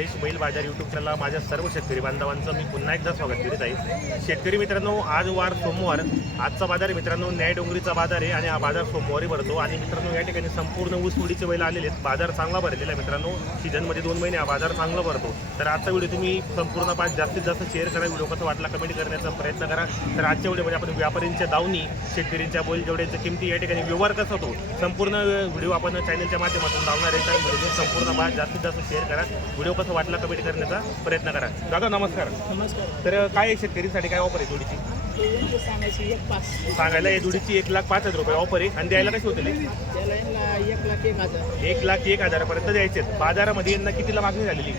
देश बैल बाजार यूट्यूब चॅनलला माझ्या सर्व शेतकरी बांधवांचं मी पुन्हा एकदा स्वागत करीत आहे. शेतकरी मित्रांनो आज वार सोमवार. आजचा बाजार आहे मित्रांनो न्याय डोंगरीचा बाजार आहे आणि हा बाजार सोमवारी भरतो. आणि मित्रांनो या ठिकाणी संपूर्ण ऊस उडीचे बैल आलेले आहेत. बाजार चांगला भरलेला आहे मित्रांनो. सीझनमध्ये दोन महिने हा बाजार चांगला भरतो. तर आजचा व्हिडिओ तुम्ही संपूर्ण पाच जास्तीत जास्त शेअर करा. व्हिडिओ कसं वाटला कमेंट करण्याचा प्रयत्न करा. तर आजच्या व्हिडिओमध्ये आपण व्यापाऱ्यांच्या दावणी शेतकऱ्यांच्या बैल जेवढ्याच्या किमती या ठिकाणी व्यवहार कसा होतो संपूर्ण व्हिडिओ आपण चॅनलच्या माध्यमातून लावणार आहे. तर संपूर्ण पाच जास्तीत जास्त शेअर करा. व्हिडिओ कसं वाटला कमेंट करण्याचा प्रयत्न करा? दादा नमस्कार. नमस्कार. तर काय आहे शेतकरीसाठी? काय ऑफर आहे जोडीची? यांची सांगायची एक पाच. सांगायला या जोडीची एक लाख पाच हजार रुपये ऑफर आहे. आणि द्यायला कशी होतील? त्याला यांना एक लाख एक हजार. एक लाख एक हजारापर्यंत द्यायचे आहेत. बाजारामध्ये यांना कितीला मागणी झालेली?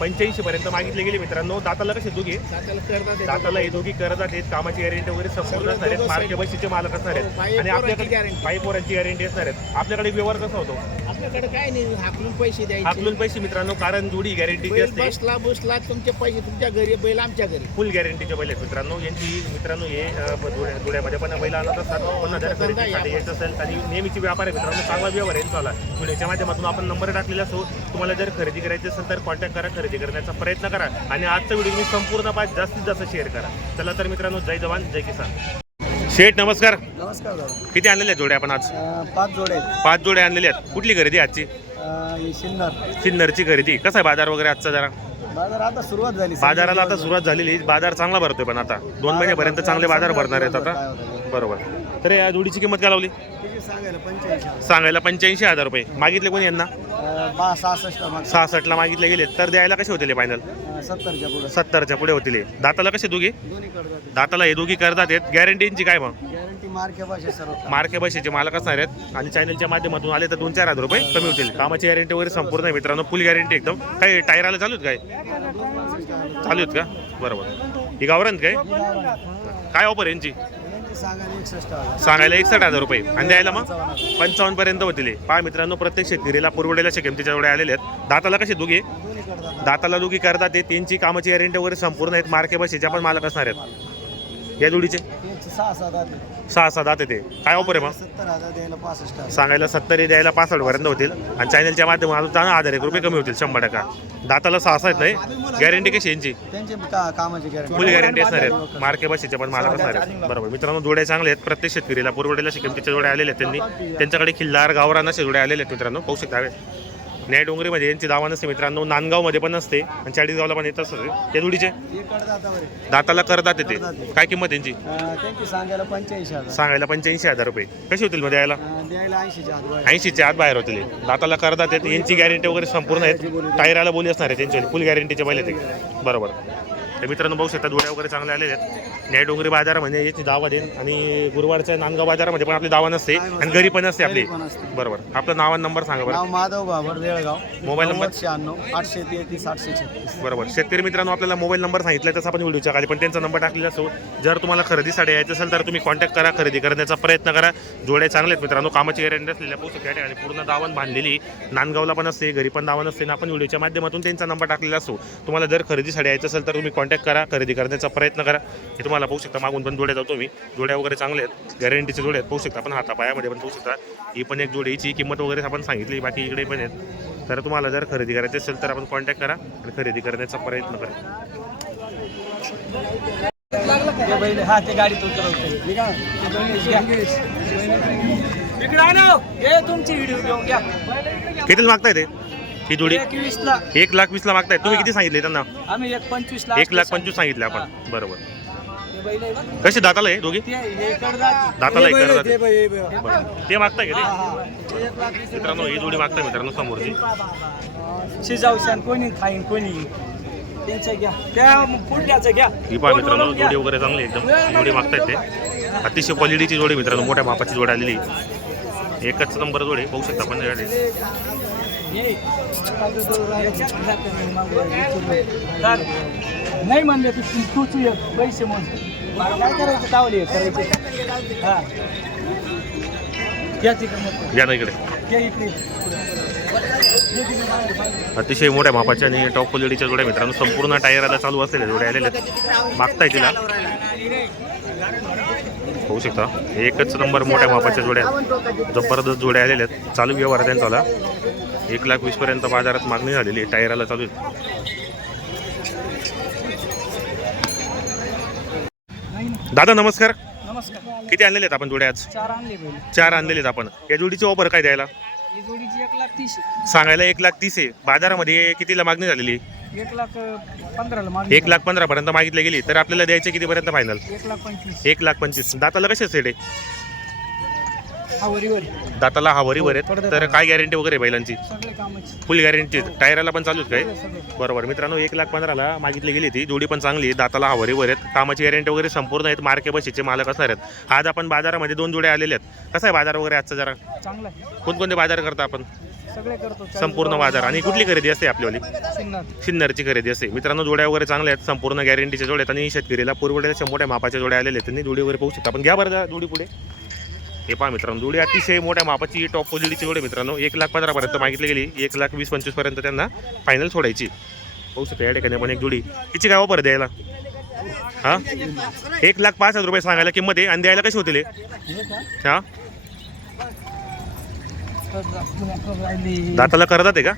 पंच्याऐंशी पर्यंत मागितले गेले मित्रांनो. दाताला कसे दोघे? दाताला हे दोघी करत आहेत कामाची गॅरंटी वगैरे संपूर्ण असणार आहेत. मार्के बशीचे मालक असणार आहेत. पायी आणि आपल्याकडे. पायी पोरांची गॅरंटी असणार आहेत. आपल्याकडे व्यवहार कसा होतो? आपल्याकडे काय नाही. हाकलून पैसे द्यायचे. हाकलून पैसे मित्रांनो कारण जोडी गॅरंटीची असते. बसला बसला तुमचे पैसे तुमच्या घरी बैल आमच्या घरी. फुल गॅरंटीचे बैल आहेत मित्रांनो. यांची मित्रांनो हे धुळ्यामध्ये पण बैल आणत असतात. पण जर खरेदीसाठी यायचं असेल. आणि नेहमीची व्यापार आहे मित्रांनो. चांगला व्यवहार आहे चाला. व्हिडिओच्या माध्यमातून आपण नंबर टाकलेला असो. तुम्हाला जर खरेदी करायची असेल तर कॉन्टॅक्ट करा खरेदी करण्याचा प्रयत्न करा. आणि आजचा व्हिडिओ तुम्ही संपूर्ण पाच जास्तीत जास्त शेअर करा. चला तर मित्रांनो जय जवान जय किसान. शेठ नमस्कार. नमस्कार किती आणलेले आहेत जोड्या आपण आज? पाच जोडे आहेत. पाच जोड्या आणलेल्या आहेत. कुठली खरेदी आजची? सिन्नर. सिन्नरची खरेदी. कसा आहे बाजार वगैरे आजचा जरा? बाजार आता सुरुवात झाली. बाजाराला आता सुरुवात झालेली बाजार चांगला भरतोय पण आता. दोन महिन्यापर्यंत चांगले बाजार भरणार आहेत आता. बरोबर. तर या जोडीची किंमत काय लावली? सांगायला पंच्याऐंशी हजार रुपये. मागितले कोणी यांना? बा सहासष्ट सहासष्टला मागितले गेले. तर द्यायला कसे होतील फायनल सत्तरच्या पुढे. सत्तरच्या पुढे होतील. दाताला कसे दोघी? दाताला हे दोघी करतात आहेत गॅरंटीची काय मग? गॅरंटी मार्के भाषे सर्व मार्के बसेचे मालक असणार आहेत. आणि चॅनलच्या माध्यमातून आले तर दोन चार हजार रुपये कमी होतील. कामाची गॅरंटी वगैरे संपूर्ण आहे मित्रांनो. फुल गॅरंटी एकदम. काय टायराला चालू आहेत काय? चालू आहेत का? बरोबर. ही गावरान काय? काय ऑफर यांची? सांगायला एकसष्ट हजार. रुपये. आणि द्यायला मग? पंचावन्न पर्यंत होतील पहा मित्रांनो प्रत्येक शेतकरीला परवडेल्याच्या किमतीच्या एवढे आलेले आहेत. दाताला कसे दुगे? दाताला दुगी करतात ते त्यांची कामाची गॅरंटी वगैरे संपूर्ण आहेत. मार्के बसेचे पण मालक असणार आहेत. या जोडीचे? सहा सात सहा दात येते काय ऑफर आहे मग? सत्तर हजार द्यायला पासष्ट हजार सांगायला सत्तर द्यायला पासष्ट पर्यंत होतील. आणि चॅनलच्या माध्यमातून दहा हजार एक रुपये कमी होतील शंभर टक्का. दाताला सहा सहा आहेत नाही गॅरंटी कशी यांची? त्यांची का कामाची गॅरंटी फुल गॅरंटी असणार आहेत. मार्के बसेचे पण मालक असणार आहेत. बरोबर. मित्रांनो जोड्या चांगले आहेत. प्रत्येक शेतकरीला पुरवडेल्या किमतीच्या जोड्या आलेल्या आहेत त्यांनी. त्यांच्याकडे खिल्लार गावरान असे जोड्या आलेले आहेत मित्रांनो. पाहू शकता. न्याय डोंगरीमध्ये यांची दावा नसते मित्रांनो नांदगावमध्ये पण नसते आणि चाळीसगावला पण येत असते. त्या जोडीचे. दाताला करतात येते काय किंमत त्यांची सांगायला पंच्याऐंशी हजार. सांगायला पंच्याऐंशी हजार रुपये. कशी होतील मध्ये यायला ऐंशीच्या आत बाहेर. होतील. दाताला करतात येते यांची गॅरंटी वगैरे संपूर्ण आहेत. टायराला बोली असणार आहे त्यांची. फुल गॅरंटीचे पहिले ते. बरोबर. तर मित्रांनो बघू शकता जोड्या वगैरे चांगले आलेले आहेत. न्याय डोंगरी बाजारामध्ये याची दावा देईन आणि गुरुवारच्या नांदगाव बाजारामध्ये पण आपली दावा नसते. आणि घरी पण असते आपली. असते. बरोबर. आपलं नाव आणि नंबर सांगा बरं. माधव बाबर वेळगाव. Mobile number? शहाण्णव आठशे तेहतीस आठशे छत्तीस. बरोबर. शेतकरी मित्रांनो आपल्याला मोबाईल नंबर सांगितला तसं आपण व्हिडिओच्या खाली पण त्यांचा नंबर टाकलेला असो जर तुम्हाला खरेदीसाठी यायचं असेल तर तुम्ही कॉन्टॅक्ट करा खरेदी करण्याचा प्रयत्न करा. जोड्या चांगले आहेत मित्रांनो कामाची गॅरंटी असलेल्या पोस्ट त्या ठिकाणी पूर्ण दावण बांधलेली नांदगावला पण असते घरी पण दावण असते आणि आपण व्हिडिओच्या माध्यमातून त्यांचा नंबर टाकलेला असतो. तुम्हाला जर खरेदीसाठी यायचं असेल तर तुम्ही कॉन्टॅक्ट करा खरेदी करण्याचा प्रयत्न करा. हे तुम्हाला पाहू शकता मागून पण जोड्या जातो मी जोड्या वगैरे चांगले आहेत. गॅरंटीचे जोडे आहेत पाहू शकता आपण हातापायामध्ये पण पाहू शकता. ही पण एक जोडी हिची किंमत वगैरे आपण सांगितली बाकी इकडे पण आहेत. तर तुम्हाला जर खरेदी करायची असेल तर आपण कॉन्टॅक्ट करा आणि खरेदी करण्याचा प्रयत्न करा. हा. ते तुमची व्हिडिओ घेऊन घ्या. कितीला मागताय ते? ही जोडी एकवीस ला एक लाख वीसला मागताय. तुम्ही किती सांगितले त्यांना? आम्ही एक पंचवीस ला एक लाख पंचवीस सांगितले. आपण. बरोबर. आहे. कसे दाताला आहे दोघी. दाताला एक आहे, ते आहे, मागताय का. ते? एक लाख वीस मित्रांनो ही जोडी मागताय मित्रांनो समोरची. शिजावशान कोणी खाईन कोणी घ्या. त्या पुढल्याचं घ्या. ही पहा मित्रांनो. जोडी वगैरे चांगली आहे एकदम. जोडी मागतायत ते. अतिशय क्वालिटीची जोडी मित्रांनो. मोठ्या मापाची जोडी आलेली. एकच नंबर जोडी पाहू शकता. चाल. नाही म्हणले तू तूच ये पैसे म्हणून काय करायचं? तावले करायचे. हा. घ्या तिकडे मग. या ना इकडे. अतिशय मोठ्या मापाच्या आणि टॉप क्वालिटीच्या जोड्या मित्रांनो संपूर्ण टायराला चालू असलेल्या जोड्या आलेल्या मागताय तिला. होऊ शकता. एकच नंबर मोठ्या मापाच्या जोड्या. जबरदस्त जोड्या आलेल्या आहेत. चालू व्यवहार आहे त्यांचा एक लाख वीस पर्यंत बाजारात मागणी झालेली आहे. टायराला चालू आहे. दादा नमस्कार. नमस्कार. किती आणलेले आहेत आपण जोड्या आज? चार आणले चार आणलेले आहेत आपण. या जोडीची ऑफर काय द्यायला? ही सांगायला एक लाख तीस आहे. बाजारामध्ये कितीला मागणी झालेली? एक लाख पंधराला मागणी एक लाख पंधरा पर्यंत मागितली गेली. तर आपल्याला द्यायचे कितीपर्यंत फायनल एक लाख पंचवीस. एक लाख पंचवीस. दाताला कसे सेट आहे हा वरीवर दाताला हा वरीवर आहेत. तर काय गॅरंटी वगैरे आहे बैलांची? सगळे कामाची. फुल गॅरंटी टायराला पण चालूच काय? बरोबर. मित्रांनो एक लाख पंधराला मागितली गेली ती. जोडी पण चांगली आहे. दाताला हवरीवर आहेत. कामाची गॅरंटी वगैरे संपूर्ण आहेत. मार्के बशीचे मालक असणार आहेत. आज आपण बाजारामध्ये दोन जोड्या आलेले आहेत. कसा आहे बाजार वगैरे आजचा जरा? चांगला आहे. कोणकोणते बाजार करता आपण? सगळे करतो. संपूर्ण बाजार. आणि कुठली खरेदी असते आपल्यावाली शिंगणात. सिन्नरची खरेदी असते. मित्रांनो जोड्या वगैरे चांगल्या आहेत. संपूर्ण गॅरंटीच्या जोड्या आहेत. आणि शेतकरीला पुरवड्याच्या मोठ्या मापाच्या जोड्या आलेल्या आहेत. त्यांनी जोडी वगैरे पाहू शकता. आपण घ्या बरं जोडी पुढे. हे पहा मित्रांनो जोडी अतिशय मोठ्या मापाची टॉप क्वालिटीची जोडी मित्रांनो. एक लाख पंधरापर्यंत मागितली गेली. एक लाख वीस पंचवीसपर्यंत त्यांना फायनल सोडायची. पाहू शकता या ठिकाणी पण एक जोडी. तिची काय ऑफर द्यायला? हा? एक लाख पाच हजार रुपये सांगायला किंमत आहे. आणि द्यायला कशी होतील हे? हा? दाताला करतात आहे का?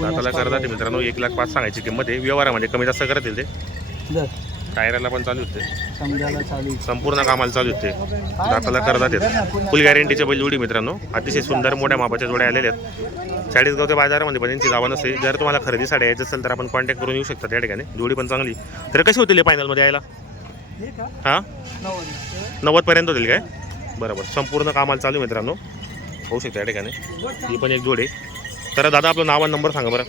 दाताला करतात मित्रांनो. एक लाख पाच सांगायची किंमत आहे. व्यवहारामध्ये कमी जास्त करतील ते. टायराला पण चालू होते. संपूर्ण कामाला चालू होते. दाताला करतात आहेत. फुल गॅरंटीच्या बैल जोडी मित्रांनो. अतिशय सुंदर मोठ्या मापाच्या जोड्या आलेल्या आहेत. चाळीसगावच्या बाजारामध्ये पण यांची गावं नसते जर तुम्हाला खरेदीसाठी यायचं असेल तर आपण कॉन्टॅक्ट करून येऊ शकता त्या ठिकाणी. जोडी पण चांगली. तर कशी होतील फायनलमध्ये यायला? हां नव्वद पर्यंत होतील काय? बरोबर. संपूर्ण कामाला चालू आहे मित्रांनो. होऊ शकता या ठिकाणी. ही पण एक जोडी. तर दादा आपलं नाव आणि नंबर सांगा बरं.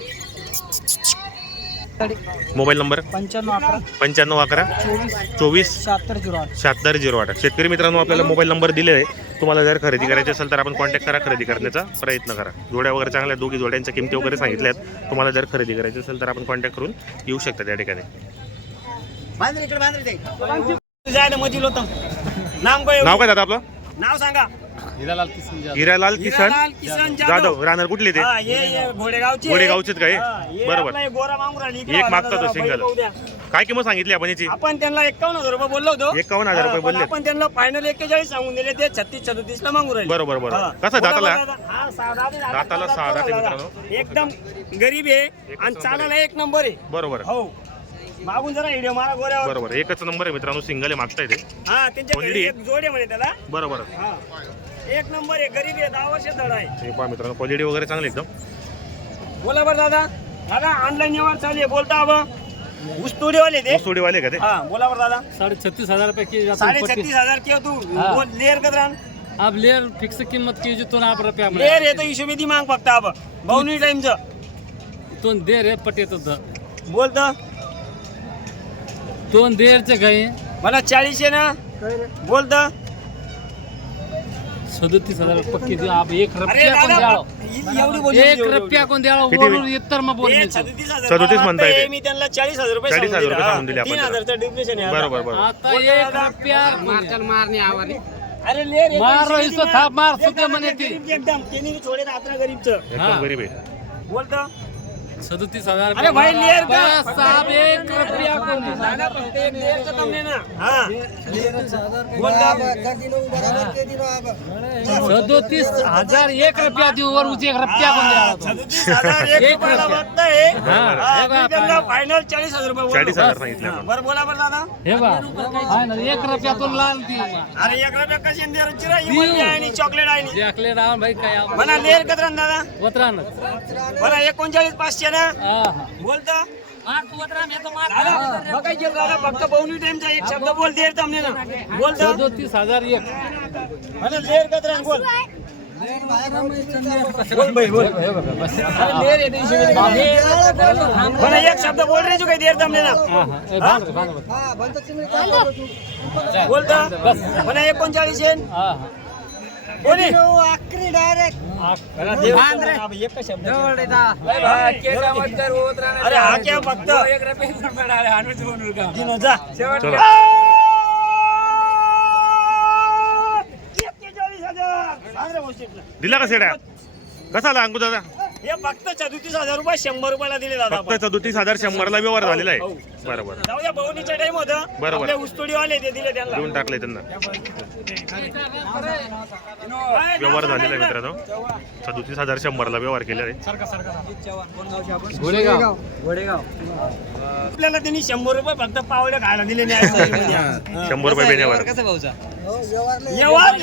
मोबाईल नंबर पंच्याण्णव अकरा. पंच्याण्णव अकरा. चोवीस. शहात्तर झिरो आठ. शहात्तर झिरो आठ. शेतकरी मित्रांनो आपल्याला मोबाईल नंबर दिले आहे. तुम्हाला जर खरेदी करायची असेल तर आपण कॉन्टॅक्ट करा खरेदी करण्याचा प्रयत्न करा. जोड्या वगैरे चांगल्या दोघी जोड्यांच्या किमती वगैरे सांगितल्या आहेत. तुम्हाला जर खरेदी करायची असेल तर आपण कॉन्टॅक्ट करून येऊ शकता त्या ठिकाणी. काय नाव काय दादा आपलं? नाव सांगा. हिरालाल हिरालाल किसन? किसन जाधव. राहणार कुठले ते? हा, ये ये घोडेगावचे. घोडेगावचेच काय हा, हे बरोबर आपला एक गोरा इकडे मागता तो जरा सिंगल. बैल. काय किंमत सांगितली आपण याची? आपण त्यांना एकावन्न हजार रुपये बोललो होतो. एकावन्न हजार रुपये हा, पण बोलले. आपण त्यांना फायनल एक्केचाळीस सांगून दिले ते छत्तीस छत्तीस ला मागू राहिले. बरोबर बरोबर. हा. कसं बोला दाताला? दादा. हा, सहा दाते. दाताला सहा दाते. मित्रांनो. एकदम गरीब आहे आणि चालायला एक नंबर आहे. बरोबर हो. मागून जरा व्हिडिओ मारा गोऱ्यावर. बरोबर एकच नंबर आहे मित्रांनो सिंगल आहे मागता येते हा त्यांच्या कोणती? घरी एक जोड आहे म्हणे त्याला. बरोबर. हा. एक नंबर आहे गरीब आहे दहा वर्ष धड आहे. हे पहा मित्रांनो क्वालिटी वगैरे चांगली एकदम. बोला बरं दादा. दादा ऑनलाईन व्यवहार चालू आहे बोलता हवं. ऊसतोडीवाले ते. ऊसतोडीवाले का ते? हा बोला बरं दादा. साढ़े छत्तीस हजार पैकी साडे छत्तीस हजार किंवा तू. हा. बोल लेअर कदरान अब लेर फिक्स किंमत की जो तो आप रुपया लेअर येतो हिशोबी ती माग फक्त अब बहुनी टाइमचं तोन देर है पटे तो द. बोलत तोन देर चे गए मला चाळीस आहे ना बोलत सदतीस हजार पक्की दे आप एक रुपया कोण द्याळो इ- एवढी बोलली एक. रुपया कोण द्याळो किती बोलून इतर मग बोल सदतीस हजार 37 मला म्हणताय ते. मी त्यांना चाळीस हजार रुपये 40 हजार सांगून रुपये दिले. सांगून दिले हा, आपण तीन त्याला. हजारचं डिप्रेशन आहे आता. बरोबर बरोबर आता एक रुपया अरे येतो मारो इसको थाप मार. सुके ती. गरीब एकदम त्यांनी सोडे रात्र गरीबचं. एकदम गरीब आहे बोलतो सदतीस हजार अरे भाई का साहब एक रुपया को नहीं. दादा एक तो हां. दिनो बराबर के दिनो एक रुपया दियो और उसे एक रुपया को दिया. 37000 एक रुपया. बात नाही हां रुपये 40000 सांगितलं. बोला बर दादा. हे बा एक रुपया तो लाल अरे एक रुपया कशी चिरा आणि चॉकलेट आणि चॉकलेट आ भाई काय म्हणा लेर कतरन दादा. वतरान. म्हणा 395 पाचशे ટાઈમ થાય એક શબ્દ બોલ દેર તમને ના. બોલ તો. 37001 અને એક શબ્દ બોલ રહી છું કઈ દેર તમને બોલતા મને એક પંચાળી છે कोणी? म्हणा देव अब एक शब्द अरे हा क्या फक्त. दिनो जा. चला. एक्केचाळीस हजार. सांग रे भाऊ शेटला. दिला का सेड्या? कसा आला दादा? हे फक्त सदोतीस हजार रुपये शंभर रुपयाला दिले दादा फक्त सदोतीस हजार शंभरला व्यवहार झालेला आहे. बरोबर. जाऊ द्या बहुनीचा टाइम होतं. बरोबर. आपले ऊसतोडीवाले ते दिले त्यांना. देऊन टाकले त्यांना. काय व्यवहार नाव झालेला आहे सांगा मित्रांनो. सदोतीस हजार शंभरला व्यवहार केलेला आहे. आपल्याला त्यांनी शंभर रुपये फक्त पावले खायला दिले नाही. शंभर रुपये बेण्यावर. व्यवहार